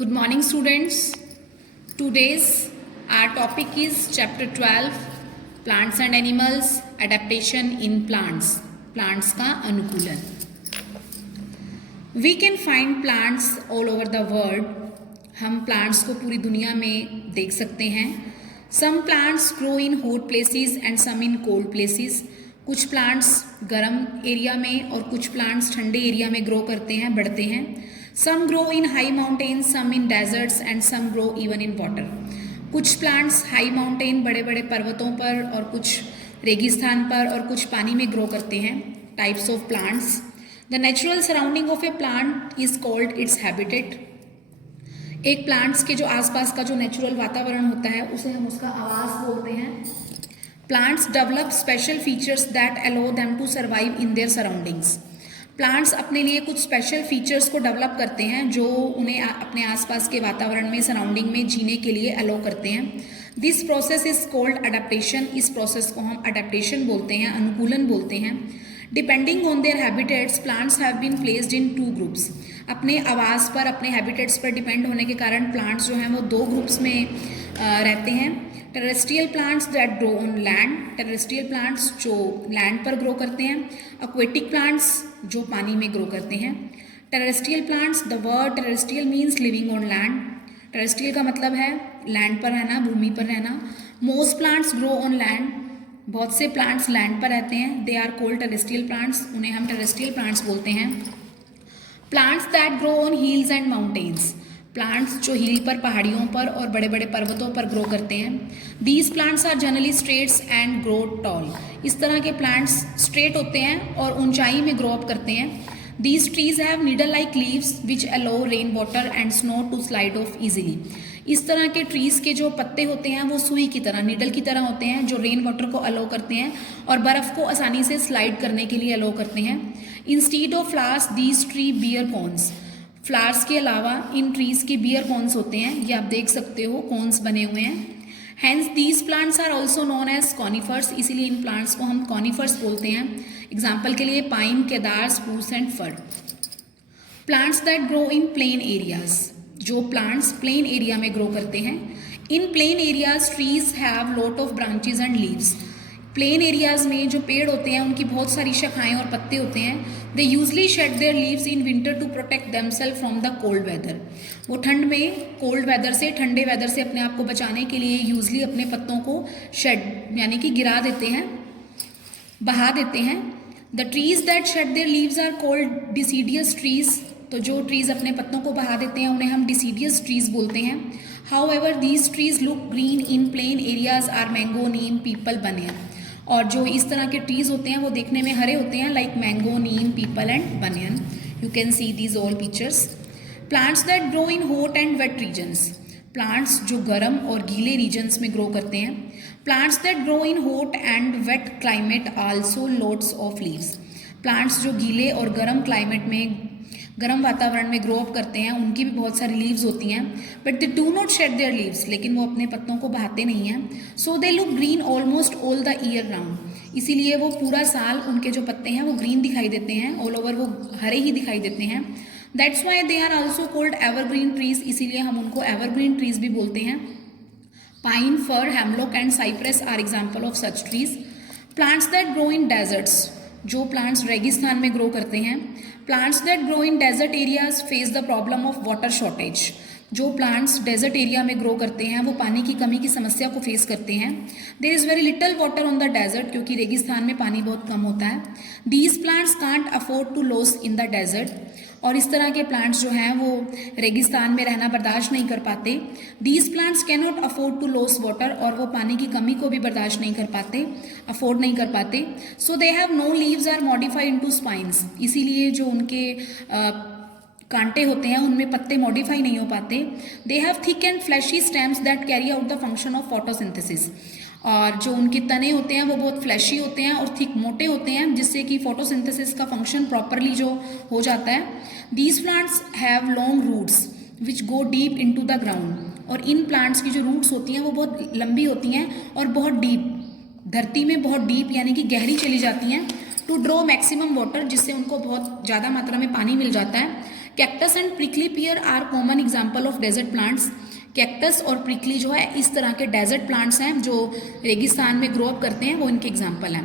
Good morning, students. Today's our topic is chapter 12, Plants and Animals, Adaptation in Plants. Plants का अनुकूलन. We can find plants all over the world. हम plants को पूरी दुनिया में देख सकते हैं. Some plants grow in hot places and some in cold places. कुछ प्लांट्स गर्म एरिया में और कुछ प्लांट्स ठंडे एरिया में ग्रो करते हैं, बढ़ते हैं. Some grow in high mountains, some in deserts and some grow even in water. कुछ प्लांट्स हाई माउंटेन बड़े बड़े पर्वतों पर और कुछ रेगिस्तान पर और कुछ पानी में ग्रो करते हैं. Types of plants. The natural surrounding of A plant is called its habitat. एक प्लांट्स के जो आसपास का जो नेचुरल वातावरण होता है उसे हम उसका आवास बोलते हैं. Plants develop special features that allow them to survive in their surroundings. Plants अपने लिए कुछ स्पेशल फीचर्स को डेवलप करते हैं जो उन्हें अपने आसपास के वातावरण में, सराउंडिंग में जीने के लिए अलाउ करते हैं. This process is called adaptation. इस प्रोसेस को हम अडेप्टेशन बोलते हैं, अनुकूलन बोलते हैं. Depending on their habitats, plants have been placed in two groups. अपने आवास पर, अपने हैबिटेट्स पर डिपेंड होने के कारण प्लांट्स जो हैं वो दो ग्रुप्स में रहते हैं. Terrestrial plants that grow on land. Terrestrial plants जो लैंड पर ग्रो करते हैं. एक्वेटिक प्लांट्स जो पानी में ग्रो करते हैं. Terrestrial plants, the word terrestrial means living on land. Terrestrial का मतलब है लैंड पर रहना, भूमि पर रहना. Most plants grow on land. बहुत से प्लांट्स लैंड पर रहते हैं. They are called terrestrial plants. उन्हें हम टेरेस्ट्रियल प्लांट्स बोलते हैं. Plants that grow on hills and mountains. Plants जो हिल पर, पहाड़ियों पर और बड़े बड़े पर्वतों पर ग्रो करते हैं. These plants are generally straights and grow tall. इस तरह के प्लांट्स स्ट्रेट होते हैं और ऊंचाई में ग्रो अप करते हैं. These trees have needle like leaves which allow rain water and snow to slide off easily. इस तरह के ट्रीज के जो पत्ते होते हैं वो सुई की तरह, नीडल की तरह होते हैं जो रेन वाटर को अलाउ करते हैं और बर्फ़ को आसानी से स्लाइड करने के लिए अलाउ करते हैं. Instead of flowers these tree bear cones. Flowers के अलावा इन ट्रीज के बियर कॉन्स होते हैं. ये आप देख सकते हो, कॉन्स बने हुए हैं. Hence these plants are also known as conifers. इसीलिए इन प्लांट्स को हम कॉनिफर्स बोलते हैं. एग्जाम्पल के लिए pine, cedar, spruce and fir. Plants that grow in plain areas. जो प्लांट्स प्लेन एरिया में ग्रो करते हैं. In plain areas trees have lot of branches and leaves. Plain areas में जो पेड़ होते हैं उनकी बहुत सारी शाखाएं और पत्ते होते हैं. They usually shed their leaves in winter to protect themselves from the cold weather. वो ठंड में, कोल्ड वेदर से, ठंडे वेदर से अपने आप को बचाने के लिए यूजली अपने पत्तों को शेड यानी कि गिरा देते हैं, बहा देते हैं. The trees that shed their leaves are called deciduous trees. तो जो ट्रीज अपने पत्तों को बहा देते हैं उन्हें हम डिसीडियस ट्रीज बोलते हैं. However these trees look green in plain areas are mango, neem, peepal, banyan. और जो इस तरह के ट्रीज होते हैं वो देखने में हरे होते हैं, like mango, neem, peepal and banyan. You can see these all pictures. Plants that grow in hot and wet regions. प्लांट्स जो गर्म और गीले रीजन्स में ग्रो करते हैं. Plants that grow in hot and wet climate also loads of leaves. Plants जो गीले और गर्म क्लाइमेट में, गर्म वातावरण में ग्रो अप करते हैं उनकी भी बहुत सारी लीव्स होती हैं. But they do not shed their leaves. लेकिन वो अपने पत्तों को बहाते नहीं हैं. So they look green almost all the year round. इसीलिए वो पूरा साल उनके जो पत्ते हैं वो ग्रीन दिखाई देते हैं, ऑल ओवर वो हरे ही दिखाई देते हैं. That's why they are also called evergreen trees. इसीलिए हम उनको एवरग्रीन ट्रीज भी बोलते हैं. Pine, fir, hemlock and cypress are example of such trees. Plants that grow in deserts. जो प्लांट्स रेगिस्तान में ग्रो करते हैं. Plants that grow in desert areas face the problem of water shortage. जो प्लांट्स डेजर्ट एरिया में grow करते हैं वो पानी की कमी की समस्या को फेस करते हैं. There is very little water on the desert, क्योंकि रेगिस्तान में पानी बहुत कम होता है. These plants can't afford to lose in the desert. और इस तरह के प्लांट्स जो हैं वो रेगिस्तान में रहना बर्दाश्त नहीं कर पाते. These plants can not afford to lose water. और वो पानी की कमी को भी बर्दाश्त नहीं कर पाते, अफोर्ड नहीं कर पाते. So they have no leaves are modified into spines. इसीलिए जो उनके कांटे होते हैं उनमें पत्ते मॉडिफाई नहीं हो पाते. They have thick and fleshy stems that carry out the function of photosynthesis. और जो उनके तने होते हैं वो बहुत फ्लैशी होते हैं और थिक, मोटे होते हैं, जिससे कि फोटोसिंथेसिस का फंक्शन प्रॉपरली जो हो जाता है. These plants have long roots which go deep into the ground. और इन प्लांट्स की जो रूट्स होती हैं वो बहुत लंबी होती हैं और बहुत डीप, धरती में बहुत डीप यानी कि गहरी चली जाती हैं. टू ड्रॉ मैक्सिमम वाटर, जिससे उनको बहुत ज़्यादा मात्रा में पानी मिल जाता है. Cactus and prickly pear are common example of desert plants. Cactus और प्रिकली जो है इस तरह के डेजर्ट प्लांट्स हैं जो रेगिस्तान में ग्रो अप करते हैं, वो इनके एग्जाम्पल हैं।